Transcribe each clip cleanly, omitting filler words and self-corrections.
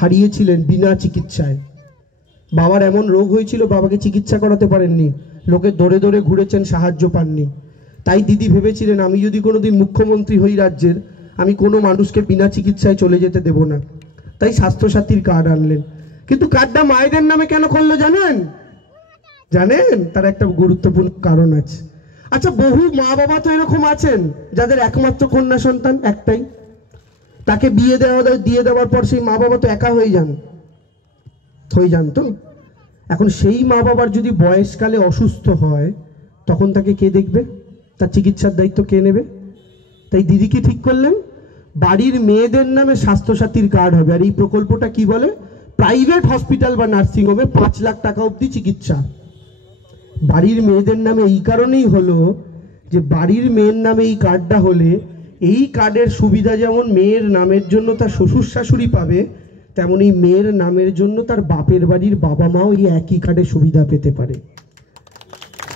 হারিয়েছিলেন বিনা চিকিৎসায়। বাবার এমন রোগ হয়েছিল, বাবাকে চিকিৎসা করাতে পারেননি, লোকে দৌড়ে দৌড়ে ঘুরেছেন, সাহায্য পাননি। তাই দিদি ভেবেছিলেন আমি যদি কোনোদিন মুখ্যমন্ত্রী হই রাজ্যের, আমি কোনো মানুষকে বিনা চিকিৎসায় চলে যেতে দেব না। তাই স্বাস্থ্যসাথীর কার্ড আনলেন। কিন্তু কার্ডটা মায়েদের নামে কেন করলো জানেন? জানেন তার একটা গুরুত্বপূর্ণ কারণ আছে। আচ্ছা, বহু মা বাবা তো এরকম আছেন যাদের একমাত্র কন্যা সন্তান একটাই, তাকে বিয়ে দিয়ে দেওয়ার পর সেই মা বাবা তো একা হয়ে যান তো। এখন সেই মা বাবার যদি বয়সকালে অসুস্থ হয়, তখন তাকে কে দেখবে? তার চিকিৎসার দায়িত্ব কে নেবে? তাই দিদি কি ঠিক করলেন, বাড়ির মেয়েদের নামে স্বাস্থ্যসাথীর কার্ড হবে। আর এই প্রকল্পটা কি বলে? প্রাইভেট হসপিটাল বা নার্সিংহোমে 5 লাখ টাকা অবধি চিকিৎসা। বাড়ির মেয়েদের নামে এই কারণেই হলো যে বাড়ির মেয়ের নামে এই কার্ডটা হলে এই কার্ডের সুবিধা যেমন মেয়ের নামের জন্য তার শ্বশুর শাশুড়ি পাবে, তেমন এই মেয়ের নামের জন্য তার বাপের বাড়ির বাবা মাও এই একই কার্ডের সুবিধা পেতে পারে।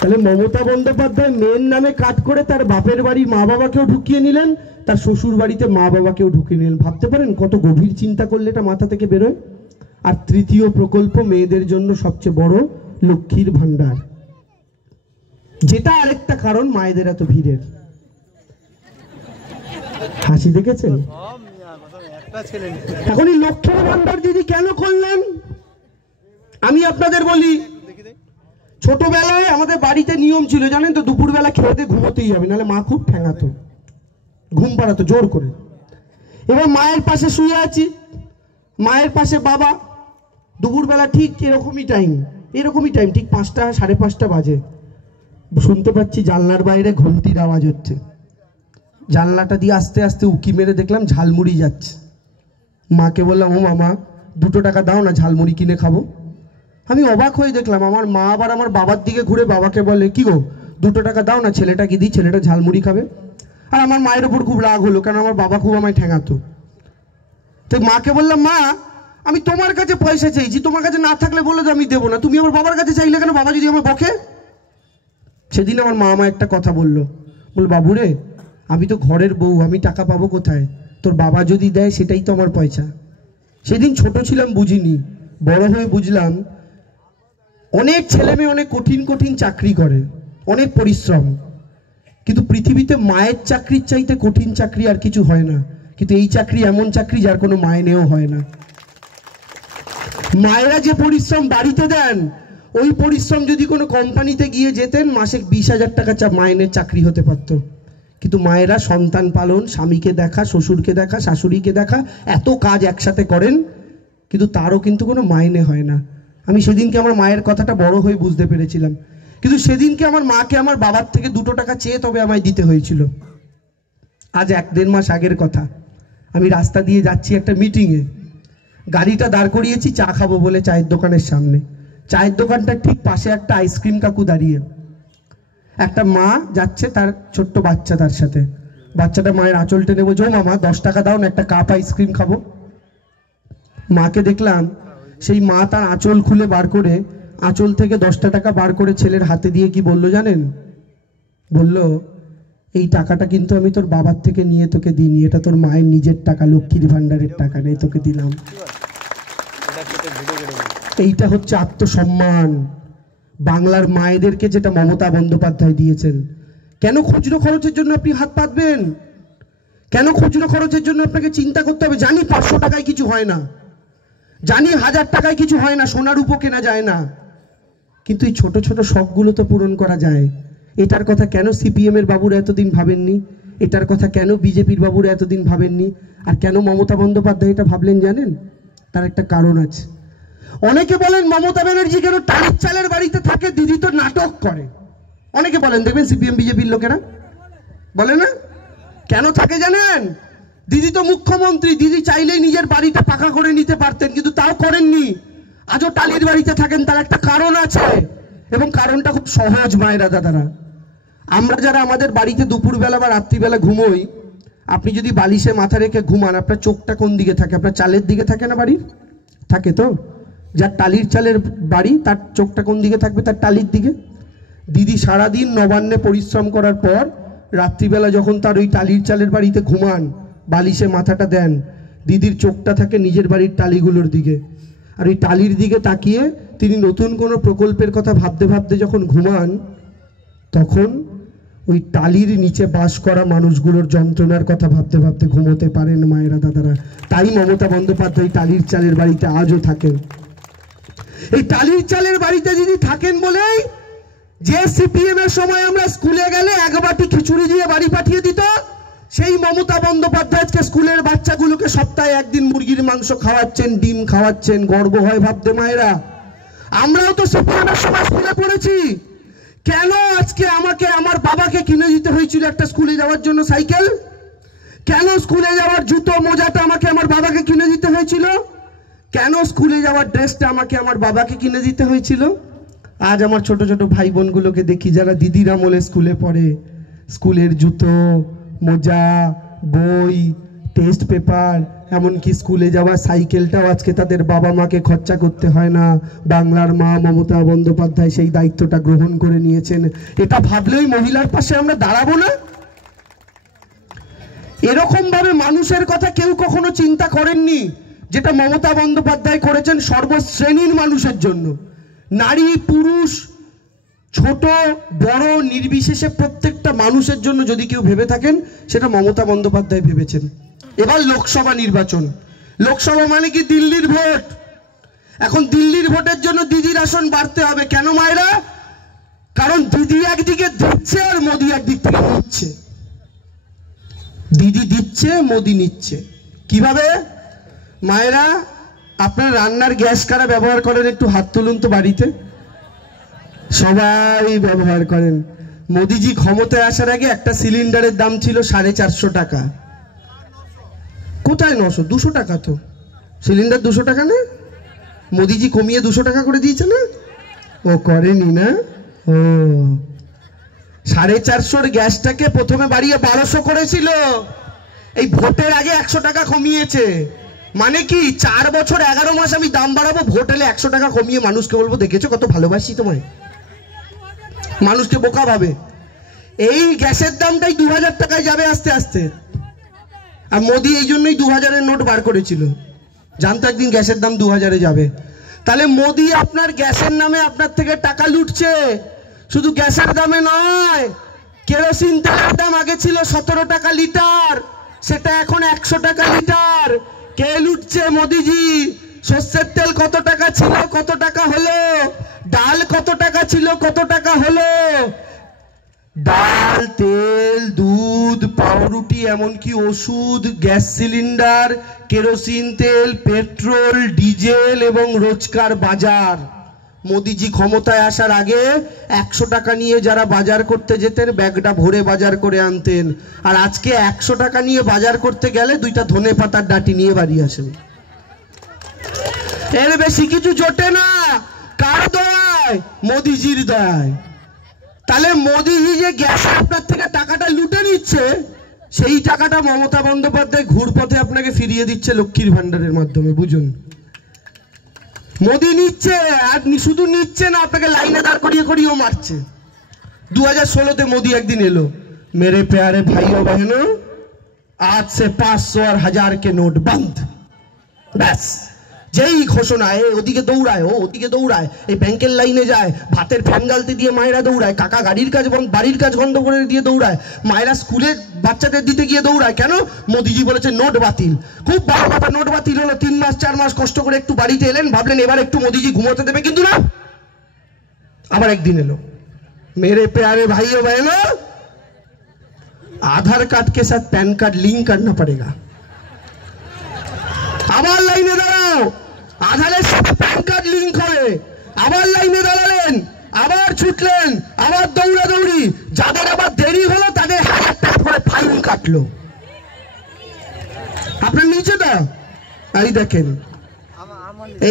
তাহলে মমতা বন্দ্যোপাধ্যায় মেয়ের নামে কার্ড করে তার বাপের বাড়ির মা বাবাকেও ঢুকিয়ে নিলেন, তার শ্বশুর বাড়িতে মা বাবাকেও ঢুকিয়ে নিলেন। ভাবতে পারেন কত গভীর চিন্তা করলে এটা মাথা থেকে বেরোয়। আর তৃতীয় প্রকল্প মেয়েদের জন্য সবচেয়ে বড়, লক্ষ্মীর ভান্ডার, যেটা আরেকটা কারণ মায়েদের এত ভিড়ের। হাসি দেখেছেন? এখন এই লক্ষ্মীর ভান্ডার দিদি কেন করলেন আমি আপনাদের বলি। ছোটবেলায় আমাদের বাড়িতে নিয়ম ছিল জানেন তো, দুপুরবেলা খেতে ঘুমোতেই হবে, নাহলে মা খুব ঠ্যাঙাতো, ঘুম পাড়াতো জোর করে। এবার মায়ের পাশে শুয়ে আছি, মায়ের পাশে বাবা, দুপুরবেলা ঠিক এরকমই টাইম ঠিক 5টা 5:30 বাজে, শুনতে পাচ্ছি জানলার বাইরে ঘন্টির আওয়াজ হচ্ছে। জানলাটা দিয়ে আস্তে আস্তে উকি মেরে দেখলাম ঝালমুড়ি যাচ্ছে। মাকে বললাম, ও মামা 2 টাকা দাও না, ঝালমুড়ি কিনে খাবো। আমি অবাক হয়ে দেখলাম আমার মা আবার আমার বাবার দিকে ঘুরে বাবাকে বলে, কি গো 2 টাকা দাও না, ছেলেটাকে দিই, ছেলেটা ঝালমুড়ি খাবে। আর আমার মায়ের ওপর খুব রাগ হলো, কারণ আমার বাবা খুব আমায় ঠেঙাতো। তো মাকে বললাম, মা আমি তোমার কাছে পয়সা চাইছি, তোমার কাছে না থাকলে বলে তো আমি দেবো না, তুমি আমার বাবার কাছে চাইলে কেন? বাবা যদি আমার বকে। সেদিন আমার মা আমায় একটা কথা বলল, বাবু রে, আমি তো ঘরের বউ, আমি টাকা পাবো কোথায়? তোর বাবা যদি দেয় সেটাই তো আমার পয়সা। সেদিন ছোট ছিলাম, বুঝিনি, বড় হয়ে বুঝলাম অনেক ছেলে মেয়ে অনেক কঠিন কঠিন চাকরি করে, অনেক পরিশ্রম, কিন্তু পৃথিবীতে মায়ের চাকরির চাইতে কঠিন চাকরি আর কিছু হয় না। কিন্তু এই চাকরি এমন চাকরি যার কোনো মাইনেও হয় না। মায়েরা যে পরিশ্রম বাড়িতে দেন, ওই পরিশ্রম যদি কোনো কোম্পানিতে গিয়ে যেতেন, মাসে 20,000 টাকা মাইনের চাকরি হতে পারত। কিন্তু মায়েরা সন্তান পালন, স্বামীকে দেখা, শ্বশুরকে দেখা, শাশুড়িকে দেখা, এত কাজ একসাথে করেন, কিন্তু তারও কিন্তু কোনো মাইনে হয় না। আমি সেদিনকে আমার মায়ের কথাটা বড় হয়ে বুঝতে পেরেছিলাম। কিন্তু সেদিনকে আমার মাকে আমার বাবার থেকে 2 টাকা চেয়ে তবে আমায় দিতে হয়েছিল। আজ 1-1.5 মাস আগের কথা, আমি রাস্তা দিয়ে যাচ্ছি একটা মিটিংয়ে, গাড়িটা দাঁড় করিয়েছি চা খাবো বলে চায়ের দোকানের সামনে। চায়ের দোকানটার ঠিক পাশে একটা আইসক্রিম কাকু দাঁড়িয়ে, একটা মা যাচ্ছে তার ছোট্ট বাচ্চা, তার সাথে বাচ্চাটা মায়ের আঁচল টেনে বলছে, ও মামা 10 টাকা দাও না, একটা কাপ আইসক্রিম খাবো। মাকে দেখলাম সেই মা তার আঁচল খুলে বার করে, আঁচল থেকে 10টা টাকা বার করে ছেলের হাতে দিয়ে কি বললো জানেন? বলল, এই টাকাটা কিন্তু আমি তোর বাবার থেকে নিয়ে তোকে দিইনি, এটা তোর মায়ের নিজের টাকা, লক্ষ্মীর ভান্ডারের টাকা নেই, তোকে দিলাম। এইটা হচ্ছে আত্মসম্মান, বাংলার মায়েদেরকে যেটা মমতা বন্দ্যোপাধ্যায় দিয়েছেন। কেন খুচরো খরচের জন্য আপনি হাত পাতবেন? কেন খুচরো খরচের জন্য আপনাকে চিন্তা করতে হবে? জানি 500 টাকায় কিছু হয় না, জানি 1000 টাকায় কিছু হয় না, সোনার উপর কেনা যায় না, কিন্তু এই ছোট ছোট শখগুলো তো পূরণ করা যায়। এটার কথা কেন সিপিএম এর বাবুরা এতদিন ভাবেননি? এটার কথা কেন বিজেপির বাবুরা এতদিন ভাবেননি? আর কেন মমতা বন্দ্যোপাধ্যায় এটা ভাবলেন জানেন? তার একটা কারণ আছে। অনেকে বলেন মমতা ব্যানার্জি কেন টালির চালের বাড়িতে থাকে, দিদি তো নাটক করে। অনেকে বলেন, দেখবেন সিপিএম বিজেপির লোকেরা বলে না, কেন থাকে জানেন? দিদি তো মুখ্যমন্ত্রী, দিদি চাইলেই নিজের বাড়িটা পাকা করে নিতে পারতেন, কিন্তু তাও করেননি, আজও টালির বাড়িতে থাকেন। তার একটা কারণ আছে, এবং কারণটা খুব সহজ। মায়েরা দাদারা, আমরা যারা আমাদের বাড়িতে দুপুরবেলা বা রাত্রিবেলা ঘুমোই, আপনি যদি বালিশে মাথা রেখে ঘুমান, আপনার চোখটা কোন দিকে থাকে? আপনার চালের দিকে থাকে না? বাড়ির থাকে তো। যার টালির চালের বাড়ি, তার চোখটা কোন দিকে থাকবে? তার টালির দিকে। দিদি সারাদিন নবান্নে পরিশ্রম করার পর রাত্রিবেলা যখন তার ওই টালির চালের বাড়িতে ঘুমান, বালিশে মাথাটা দেন, দিদির চোখটা থাকে নিজের বাড়ির টালিগুলোর দিকে, আর ওই টালির দিকে তাকিয়ে তিনি নতুন কোনো প্রকল্পের কথা ভাবতে ভাবতে যখন ঘুমান, তখন ওই টালির নিচে বাস করা মানুষগুলোর যন্ত্রণার কথা ভাবতে ভাবতে ঘুমোতে পারেন মায়েরা, দাদারা। তাই মমতা বন্দ্যোপাধ্যায় টালির চালের বাড়িতে আজও থাকেন। এই টালির চালের বাড়িতে যদি থাকেন বলেই যে সিপিএম এর সময় আমরা স্কুলে গেলে এক বাটি খিচুড়ি দিয়ে বাড়ি পাঠিয়ে দিত, সেই মমতা বন্দ্যোপাধ্যায় আজকে স্কুলের বাচ্চাগুলোকে সপ্তাহে একদিন মুরগির মাংস খাওয়াচ্ছেন, ডিম খাওয়াচ্ছেন। গর্ব হয় ভাবতে মায়েরা। আমরাও তো সিপিএম এর সময় স্কুলে পড়েছি। কেন আজকে আমাকে আমার বাবাকে কিনে দিতে হয়েছিল একটা স্কুলে যাওয়ার জন্য সাইকেল? কেন স্কুলে যাওয়ার জুতো মোজাটা আমাকে আমার বাবাকে কিনে দিতে হয়েছিল? কেন স্কুলে যাওয়ার ড্রেসটা আমাকে আমার বাবাকে কিনে দিতে হয়েছিল? আজ আমার ছোট ছোট ভাই বোনগুলোকে দেখি যারা দিদির আমলে স্কুলে পড়ে, স্কুলের জুতো মোজা বই টেস্ট পেপার এমনকি স্কুলে যাওয়া সাইকেলটাও আজকে তাদের বাবা মাকে খরচা করতে হয় না। বাংলার মা মমতা বন্দ্যোপাধ্যায় সেই দায়িত্বটা গ্রহণ করে নিয়েছেন। এটা ভাবলেই মহিলার পাশে আমরা দাঁড়াবো না? এরকম ভাবে মানুষের কথা কেউ কখনো চিন্তা করেননি যেটা মমতা বন্দ্যোপাধ্যায় করেছেন সর্বশ্রেণীর মানুষের জন্য। নারী পুরুষ ছোট বড় নির্বিশেষে প্রত্যেকটা মানুষের জন্য যদি কেউ ভেবে থাকেন সেটা মমতা বন্দ্যোপাধ্যায় ভেবেছেন। এবার লোকসভা নির্বাচন, লোকসভা মানে কি দিল্লির ভোট। এখন দিল্লির ভোটের জন্য দিদির আসন বাড়তে হবে। কেন মায়েরা? কারণ দিদি একদিকে দিচ্ছে আর মোদি একদিক থেকে নিচ্ছে। দিদি দিচ্ছে, মোদি নিচ্ছে। কিভাবে মায়েরা? আপনার রান্নার গ্যাস কারা ব্যবহার করেন একটু হাত তুলুন তো বাড়িতে। সবাই ব্যবহার করেন। মোদিজি ক্ষমতায় আসার আগে একটা সিলিন্ডারের দাম ছিল 450 টাকা। কোথায় 900? 200 টাকা তো সিলিন্ডার। 200 টাকা না? মোদিজি কমিয়ে 200 টাকা করে দিয়েছে না? ও করেনি না? ও 450 গ্যাসটাকে প্রথমে বাড়িয়ে 1200 করেছিল। এই ভোটের আগে 100 টাকা কমিয়েছে। মানে কি 4 বছর 11 মাস আমি দাম বাড়াবো, ভোট এলে 100 টাকা কমিয়ে মানুষকে বলবো দেখেছো কত ভালোবাসি তোমায়। মানুষকে বোকা ভাবে। এই গ্যাসের দামটাই 2000 টাকায় যাবে আস্তে আস্তে। আর মোদি এই জন্যই 2000-এর নোট বার করেছিল, জানতো একদিন গ্যাসের দাম 2000-এ যাবে। তাহলে মোদি আপনার গ্যাসের নামে আপনার থেকে টাকা লুটছে। শুধু গ্যাসের দামে নয়, কেরোসিন তেলের দাম আগে ছিল 17 টাকা লিটার, সেটা এখন 100 টাকা লিটার। কে লুটছে? মোদিজি। সর্ষের তেল কত টাকা ছিল, কত টাকা হলো? ডাল কত টাকা ছিল, কত টাকা হলো? ডাল তেল দুধ পাউরুটি এমনকি ওষুধ গ্যাস সিলিন্ডার কেরোসিন তেল পেট্রোল ডিজেল এবং রোজকার বাজার। মোদিজি ক্ষমতায় আসার আগে 100 টাকা নিয়ে যারা বাজার করতে যেতেন ব্যাগটা ভরে বাজার করে আনতেন, আর আজকে 100 টাকা নিয়ে বাজার করতে গেলে 2টা ধনে পাতার ডাঁটি নিয়ে বাড়ি আসেন। এর বেশি কিছু জোটে না। কার দয়ায়? মোদিজির দয়ায়। তাহলে মোদিজি যে গ্যাস আপনার থেকে টাকাটা লুটে নিচ্ছে, সেই টাকাটা মমতা বন্দ্যোপাধ্যায় ঘুরপথে আপনাকে ফিরিয়ে দিচ্ছে লক্ষ্মীর ভান্ডারের মাধ্যমে। বুঝুন, মোদি নিচ্ছে, আর শুধু নিচ্ছে না, আপনাকে লাইনে দাঁড় করিয়ে করিয়েও মারছে। 2016-তে মোদি একদিন এলো, মেরে প্যারে ভাইও बहनों आज से 500 और 1000 के नोट बंद। ব্যাস, যেই ঘোষণা ওদিকে দৌড়ায়, ও ওদিকে দৌড়ায়, এই ব্যাংকের লাইনে যায়, ভাতের ফ্যান গালতে দিয়ে মায়েরা দৌড়ায়, কাকা গাড়ির কাজ বাড়ির কাজ বন্ধ করে দিয়ে দৌড়ায়, মায়েরা স্কুলে বাচ্চাদের দিতে গিয়ে দৌড়ায়। কেন? মোদিজি বলেছে নোট বাতিল। খুব বড় কথা, নোট বাতিল হলো। 3 মাস 4 মাস কষ্ট করে একটু বাড়িতে এলেন, ভাবলেন এবার একটু মোদিজি ঘুমোতে দেবে, কিন্তু না। আবার একদিন এলো, मेरे प्यारे भाइयों बहनों आधार कार्ड के साथ पैन कार्ड लिंक करना पड़ेगा। আবার লাইনে দাঁড়াও, আধারের সাথে প্যান কার্ড লিংক হবে। আবার লাইনে দাঁড়ালেন, আবার ছুটলেন, আবার দৌড়াদৌড়ি। যাদের আবার দেরি হলো তাদের 1000 টাকা করে ফাইন কাটলো। আপনার নিচেটা এই দেখেন,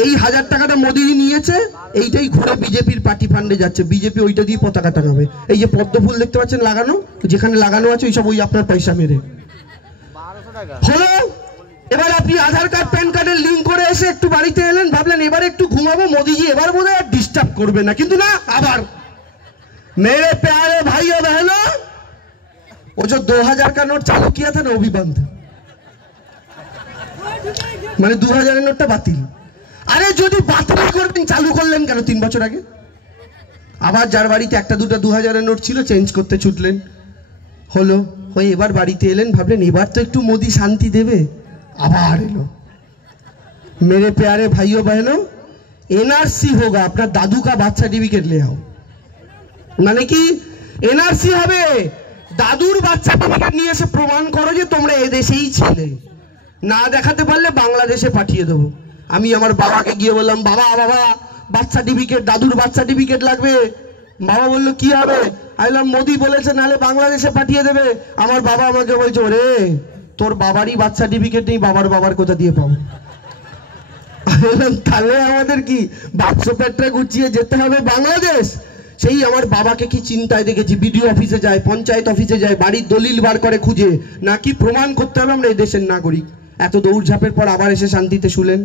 এই 1000 টাকাটা মোদিজি নিয়েছে, এইটাই ঘুরে বিজেপির পার্টি ফান্ডে যাচ্ছে। বিজেপি ওইটা দিয়ে পতাকা টাঙাবে। এই যে পদ্ম ফুল দেখতে পাচ্ছেন লাগানো, যেখানে লাগানো আছে ওই সব ওই আপনার পয়সা মেরে হলো। এবার আপনি আধার কার্ড প্যান কার্ডের লিঙ্ক করে এসে একটু বাড়িতে এলেন, ভাবলেন এবার একটু ঘুমাবো, মোদিজি এবার বোধহয় আর ডিস্টার্ব করবে না, কিন্তু না। আবার मेरे प्यारे भाइयों बहनों वो जो 2000 का नोट चालू किया था ना वो भी बंद। মানে 2000-এর নোটটা বাতিল। আরে যদি বাতিল করবেন চালু করলেন কেন 3 বছর আগে? আবার যার বাড়িতে একটা দুটো 2000-এর নোট ছিল চেঞ্জ করতে ছুটলেন, হলো হয়ে এবার বাড়িতে এলেন, ভাবলেন এবার তো একটু মোদি শান্তি দেবে, আবার এলো। मेरे प्यारे भाइयों बहनों, एनआरसी होगा, अपना दादू का बार्थ सर्टिफिकेट ले आओ। মানে কি এনআরসি হবে, দাদুর বার্থ সার্টিফিকেট নিয়ে এসে প্রমাণ করো যে তোমরা এদেশেই ছিলে, না দেখাতে পারলে বাংলাদেশে পাঠিয়ে দেবো। আমি আমার বাবাকে গিয়ে বললাম, বাবা বাবা বার্থ সার্টিফিকেট, দাদুর বার্থ সার্টিফিকেট লাগবে। বাবা বললো কি হবে? আমি বললাম মোদি বলেছে নাহলে বাংলাদেশে পাঠিয়ে দেবে। আমার বাবা আমাকে বলছে, ওরে তোর বাবারই বার্থ সার্টিফিকেট নেই, বাবার বাবার কোথা দিয়ে পাবো? তাহলে আমাদের কি বাক্স পেটে গুছিয়ে যেতে হবে বাংলাদেশ? সেই আমার বাবাকে কি চিন্তায় দেখেছি, বিডিও অফিসে যায়, পঞ্চায়েত অফিসে যায়, বাড়ির দলিল বার করে খুঁজে, নাকি প্রমাণ করতে হবে আমরা এই দেশের নাগরিক। এত দৌড়ঝাঁপের পর আবার এসে শান্তিতে শুলেন।